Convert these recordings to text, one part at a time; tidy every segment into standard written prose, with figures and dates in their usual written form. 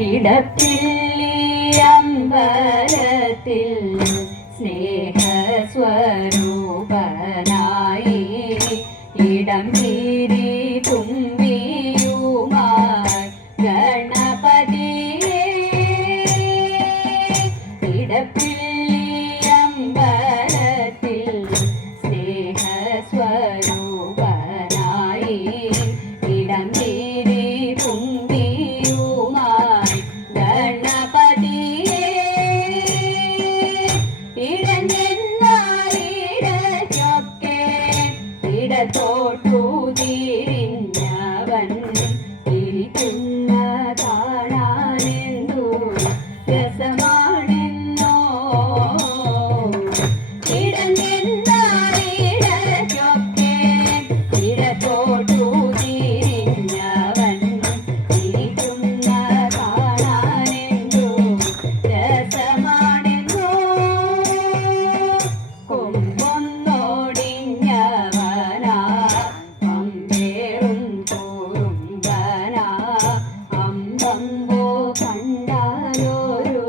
ഇടപ്പിള്ളിയമ്പലത്തിൽ സ്നേഹസ്വരൂപനായി ഇടം തീരി തുമ്പിയുമായി ഗണപതിയെ ഇടപ്പിള്ളിയമ്പലത്തിൽ സ്നേഹസ്വരൂപനായി ഇടം തീരി തുമ്പിയുമായി ഗണപതിയെ ഇടഞ്ഞെന്നാലിടയ്ക്കൊക്കെ ഇടത്തോട്ടു തിരിഞ്ഞവൻ ഇരിക്കുന്ന കാണാനെന്തു രസമാണെന്നോ ഇടഞ്ഞെന്നാലിടയ്ക്കൊക്കെ ഇടത്തോട്ടു തിരിഞ്ഞവൻ ഇരിക്കുന്ന കാണാനെന്തു രസമാണെന്നോ കൊമ്പൊന്നോടിഞ്ഞവനാ അമ്പേറും കുറുമ്പനാ അമ്പമ്പോ കണ്ടാലൊരു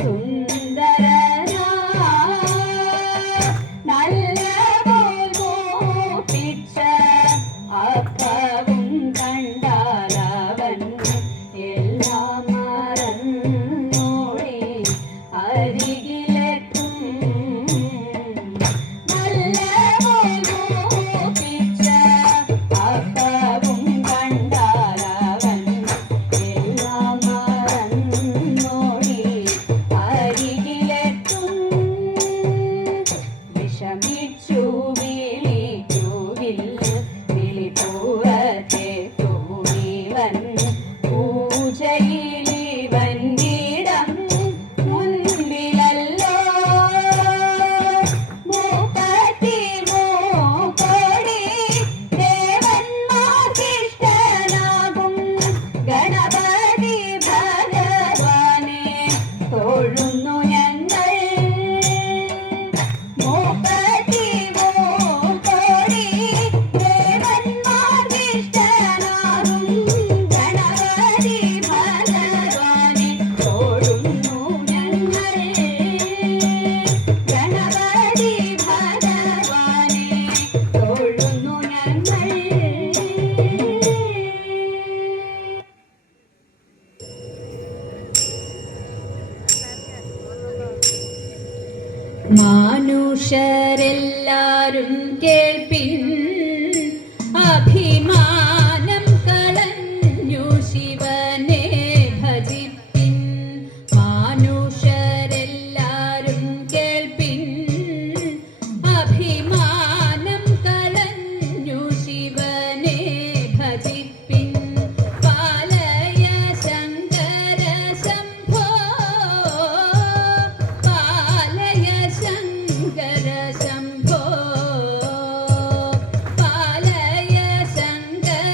സുന്ദരനാ നല്ല മൂപ്പിച്ച അപ്പവും കണ്ടാലവൻ എല്ലാം മറന്നോടി അരികിലെത്തും നല്ല മൂപ്പിച്ച അപ്പവും കണ്ടാലവൻ എല്ലാം മറന്നോടി അരികിലെത്തും വിഷമിച്ചു വിളിക്കുവിൽ വിളിപ്പുറത്തെ തൂണിവൻ പൂജയിലിവൻ ഇടം മുൻപിലല്ലോ മൂപ്പത്തി മൂക്കോടി ദേവന്മാർക്കിഷ്ടനാകും ഗണപതി ഭഗവാനെ തൊഴുന്നു ഞങ്ങൾ മൂപ്പത്തി മൂക്കോടി ദേവന്മാർക്കിഷ്ടനാകും ഗണപതി ഭഗവാനെ തൊഴുന്നു ഞങ്ങൾ ഗണപതി ഭഗവാനെ തൊഴുന്നു ഞങ്ങൾ. മാനുഷരെല്ലാരും കേൾപ്പിൻ അഭിമാനം കളഞ്ഞു ശിവനെ ഭജിപ്പിൻ മാനുഷരെല്ലാരും കേൾപ്പിൻ അഭിമാനം കളഞ്ഞു ശിവനെ ഭജിപ്പിൻ പാലയ ശങ്കര ശംഭോ പാലയ ശങ്കര ശംഭോ പാലയ ശങ്കര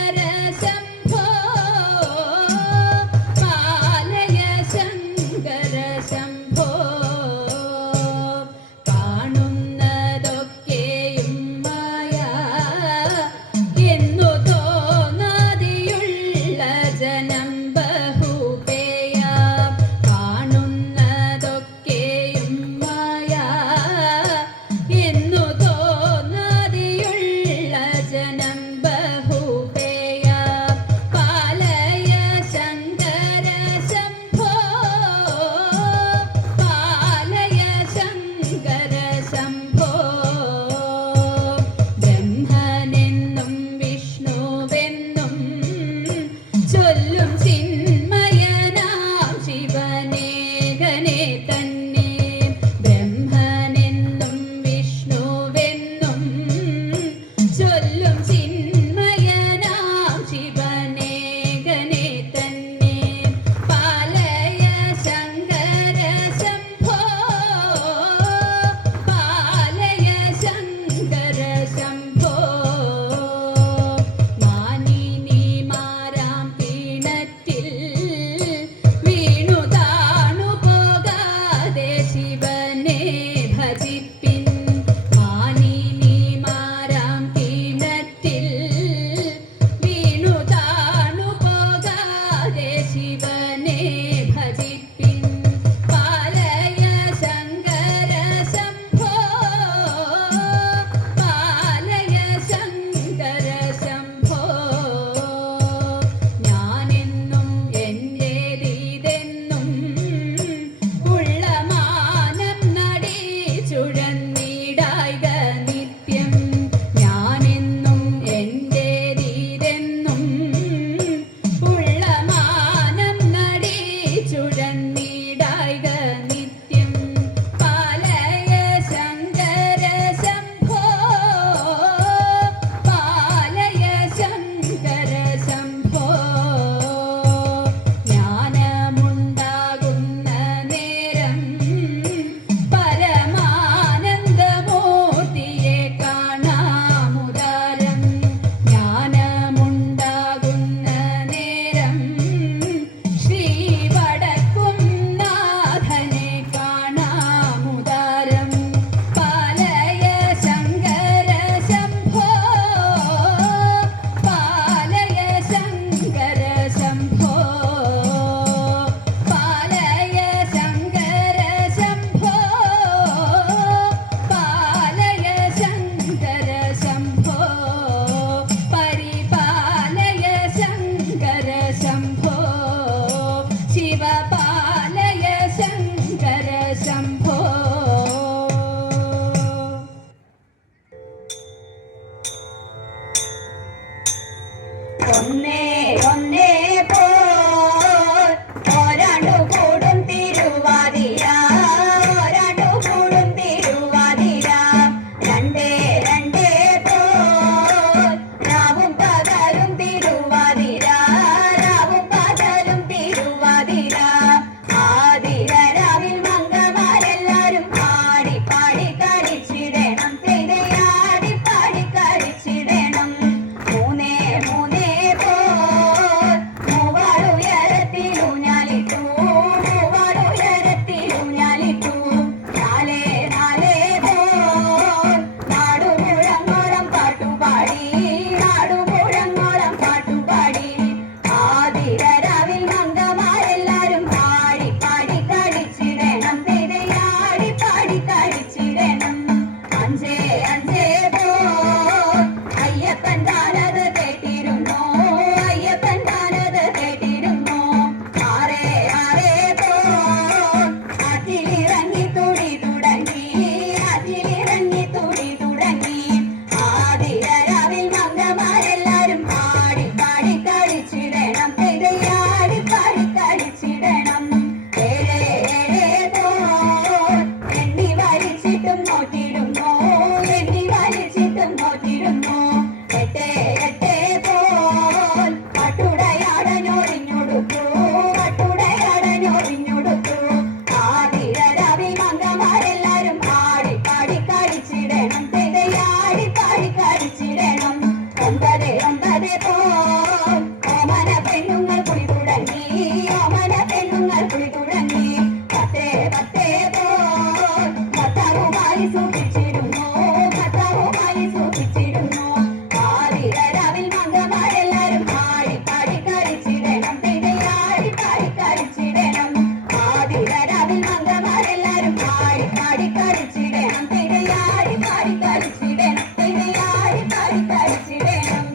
ശംഭോ. ഒന്നേ ഒന്നേ പോരാണ്ടു കൂടും തിരുവാതിര, ഒരാണ്ടു കൂടും തിരുവാതിര. രണ്ടേ രണ്ടേ രാവും പകലും തിരുവാതിര, രാവും പകലും തിരുവാതിര. ആതിര രാവിൽ മംഗമാരെല്ലാരും ആടി പാടി കളിച്ചിടണം, ചെയ്തയാടി പാടി കളിച്ചിടണം. മൂന്നേ മൂന്നേ മൂവാടുയരത്തിലൂഞ്ഞാലിട്ടു, മൂവാടുയരത്തിലൂഞ്ഞാലിട്ടു. നാലേ നാലേ നാടുമുഴങ്ങോളം പാട്ടുപാടി, നാടുമുഴങ്ങോളം പാട്ടുപാടി. ആതിര രാവിൽ മംഗമാരെല്ലാരും പാടി പാടി കളിച്ചിടണം, ചെയ്തയാടി പാടി കളിച്ചിടണം. അഞ്ചേ അഞ്ചേ അയ്യപ്പൻ താനത് കേട്ടിരുന്നു, അയ്യപ്പൻ താനത് കേട്ടിരുന്നു. ആറേ ആറേ അതിലിറങ്ങി തുടി തുടങ്ങി, അതിലിറങ്ങി തുടി തുടങ്ങി. ആതിര രാവിൽ മംഗമാരെല്ലാരും പാടി പാടി കളിച്ചിടണം, ചെയ്തയാടി പാടി കളിച്ചിടണം. ഏഴേ ഏഴേ എണ്ണി വലിച്ചിട്ടും നോക്കിയിരുന്നു, എണ്ണി വലിച്ചിട്ടും നോക്കിയിരുന്നു. എട്ടേ എട്ടേ പട്ടുടയാടനൊറിഞ്ഞൊടുത്തു, പട്ടുടയാടനൊറിഞ്ഞൊടുത്തു. ആതിര രാവിൽ മംഗമാരെല്ലാരും പാടി പാടി കളിച്ചിടണം, ചെയ്തയാടി പാടി കളിച്ചിടണം. ഒമ്പതേ ഒമ്പതേ ഓമന പെണ്ണുങ്ങൾ കുളി തുടങ്ങി, ഓമന പെണ്ണുങ്ങൾ കുളി തുടങ്ങി. പത്തേ പത്തേ ഭർത്താവുമായി സൂക്ഷിച്ചിരുന്നു, ഭർത്താവുമായി സൂക്ഷിച്ചിരുന്നു. ആതിര രാവിൽ മംഗമാരെല്ലാരും പാടി പാടി കളിച്ചിടണം, ചെയ്തയാടി പാടി കളിച്ചിടണം. ആതിര രാവിൽ മംഗമാരെല്ലാരും പാടി പാടി കളിച്ചിടണം, ചെയ്തയാടി പാടി കളിച്ചിടണം, ചെയ്തയാടി പാടി കളിച്ചിടണം.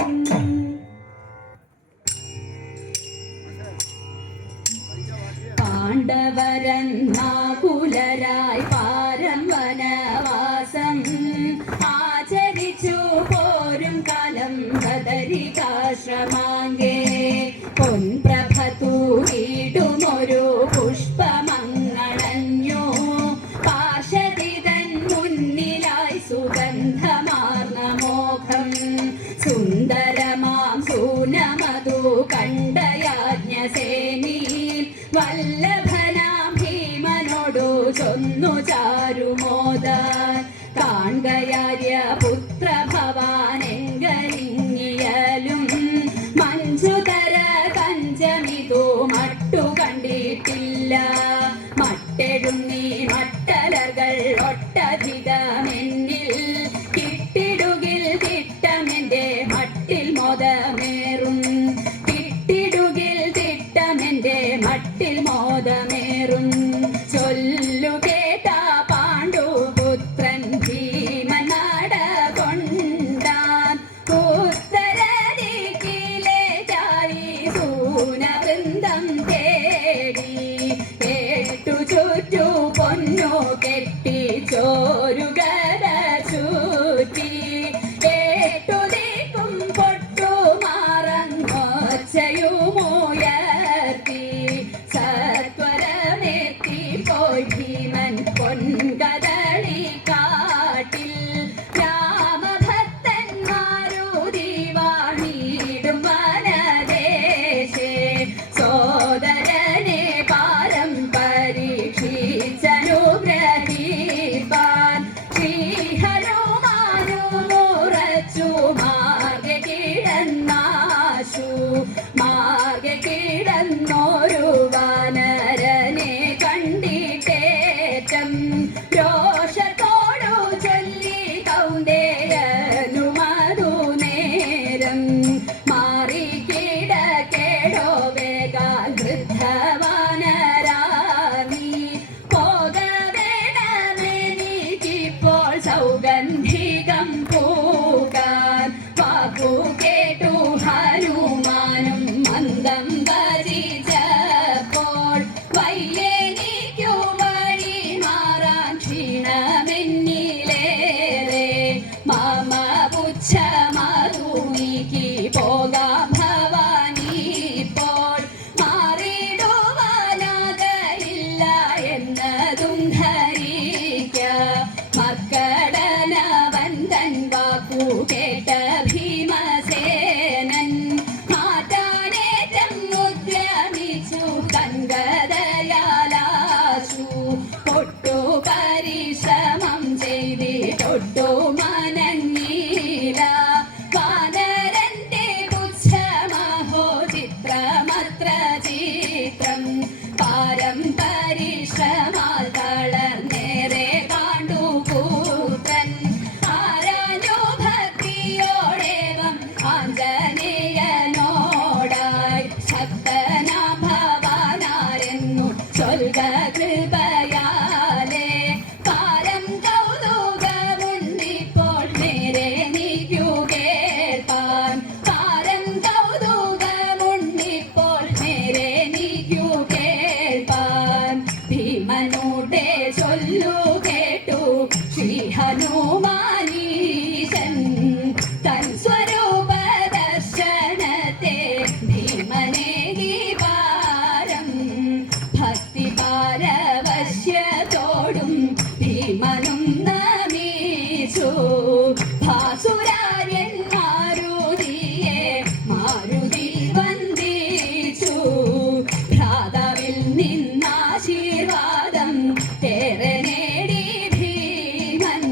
പാണ്ഡവരന്നാകുലരായി പാരം വനവാസം ആചരിച്ചു പോരും കാലം ബദരികാശ്രമാങ്കേ. പൊൻപ്രഭ തൂകിടുമൊരു പുഷ്പമങ്ങളഞ്ഞു, പാർശ്വതിതൻ മുന്നിലായി സുഗന്ധമാർന്ന മോഹം. സുന്ദരമാം സൂനമതു കണ്ടയാജ്ഞസേനി, വല്ലഭനാം ഭീമനോടു ചൊന്നു ചാരുമോദാൻ. കാൺകയാര്യ പുത്ര ഭവാനെങ്കരിഞ്ഞിയലും മഞ്ജുതര കഞ്ചമിതു മട്ടു കണ്ടിട്ടില്ല. മട്ടെഴും നീ മട്ടലകൾ ഒട്ടധികമെന്നിൽ, കിട്ടിടുകിൽ തിട്ടമെന്റെ മട്ടിൽ മോദമേറും, കിട്ടിടുകിൽ തിട്ടമെന്റെ മട്ടിൽ മോദമേറും. ചൊല്ലു കേട്ട പാണ്ഡുപുത്രൻ ഭീമനാട പൊട്ടു പരിശ്രമം ചെയ്തിട്ടൊട്ടു മനങ്ങീല വാനരന്റെ പുച്ഛമഹോ ചിത്രമത്ര ചിത്രം പാരം പരിശ്രമാൽ തളർന്നേറെ കാണ്ടു പുത്രൻ ആരാഞ്ഞു ഭക്തിയോടേവം ആഞ്ജനേയനോടായി ശക്തനാ ഭവാനാരെന്നു ചൊൽക കൃപയാലേ പാരം കൗതുകമുണ്ടിപ്പോൾ നേരെ നീക്കു കേൾപ്പാൻ പാരം കൗതുകമുണ്ടിപ്പോൾ നേരെ നീക്കു കേൾപ്പാൻ ഭീമനോടെ ചൊല്ലു കേട്ടു ശ്രീ ഹനുമാനീശൻ തൻ സ്വരൂപ ദർശനത്തെ ഭീമനേകി പാരം ഭക്തി പാരവശ്യത്തോടും ഭീമനും നമിച്ചു ഭാസുരാര്യൻ മാരുതിയെ മാരുതി വന്ദിച്ചു ഭ്രാതാവിൽ നിന്നാശീർവാദം ഏറെ നേടി ഭീമൻ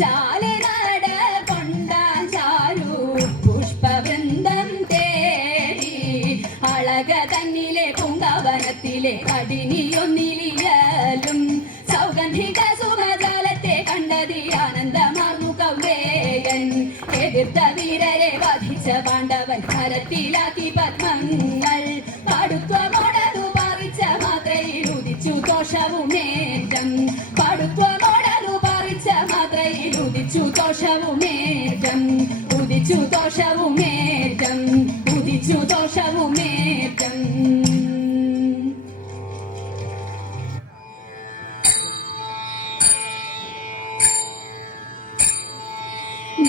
ചാലെ നട കൊണ്ടാൻ ചാരു പുഷ്പവൃന്ദം തേടി അളക തന്നിലെ പൂങ്കാവനത്തിലെ കടിനിയൊന്നിലിയലും സൗഗന്ധിക സുമജാലത്തെ കണ്ടതി ആനന്ദമാർന്നു കൗലേയൻ എതിർത്ത വീരരെ വധിച്ച പാണ്ഡവൻ ഫലത്തിലാക്കി പത്മങ്ങൾ പാടുത്വമോടതു പാറിച്ച മാത്രയിൽ ഉദിച്ചു ദോഷവുമേറ്റം പാടുത്വമോടതു പാറിച്ച മാത്രയിൽ ഉദിച്ചു ദോഷവുമേറ്റം ഉദിച്ചു ദോഷവുമേറ്റം ഉദിച്ചു ദോഷവുമേറ്റം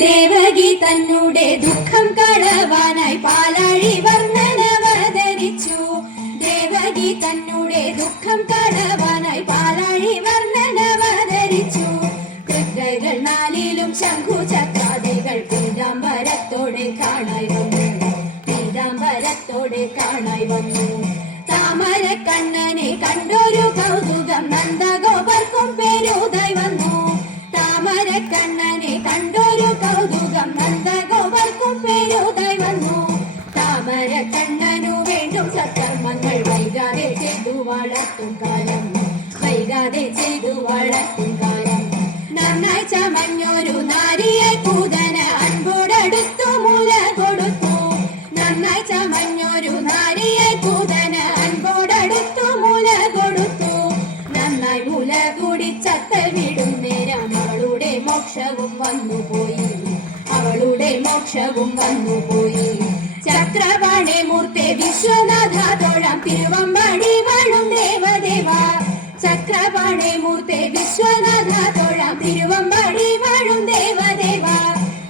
ദേവകി തന്നുടെ ദുഃഖം കളവാനായി പാലാഴി വർണ്ണനവതരിച്ചു ദേവകി തന്നുടെ ദുഃഖം കളവാനായി പാലാഴി വർണ്ണനവതരിച്ചു കൃത്രകൾ നാലിലും ശംഖു ചക്രാദികൾ പീതാംബരത്തോടെ കാണായി വന്നു പീതാംബരത്തോടെ കാണായി വന്നു താമര കണ്ണനെ കണ്ടൊരു കൗതുകം നന്ദഗോപർക്കും പേരുതായി വന്നു താമര കണ്ണനെ കണ്ടൊരു കൗതുകം നന്ദഗോപർക്കും പേരുതായി വന്നു താമര കണ്ണനു വേണ്ടും സത്കർമ്മങ്ങൾ വൈകാതെ ചെയ്തു വളർത്തും കാലം വൈകാതെ ചെയ്തു വളർത്തും കാലം നന്നായി ചമഞ്ഞൊരു നാരിയെ പൂതന അൻപോടടുത്തു മുല കൊടുത്തു നന്നായി ചമഞ്ഞൊരു നാരിയെ പൂതന അൻപോടടുത്തു മുല കൊടുത്തു നന്നായി മുല കൂടി ചത്തൽ വിടും നേരം അവളുടെ മോക്ഷവും വന്നുപോയി അവളുടെ മോക്ഷവും വന്നുപോയി ചക്രപാണി മൂർത്തെ വിശ്വനാഥ തോഴാം തിരുവമ്പാടി വാഴും ദേവദേവ ചക്രപാണി മൂർത്തെ വിശ്വനാഥ തോഴാം തിരുവമ്പാടി വാഴും ദേവദേവ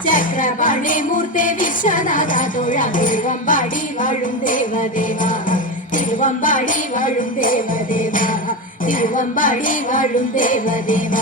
ചക്രപാണി മൂർത്തെ വിശ്വനാഥ തോഴാം തിരുവമ്പാടി വാഴും ദേവദേവ തിരുവമ്പാടി വാഴും ദേവദേവ തിരുവമ്പാടി വാഴും ദേവദേവ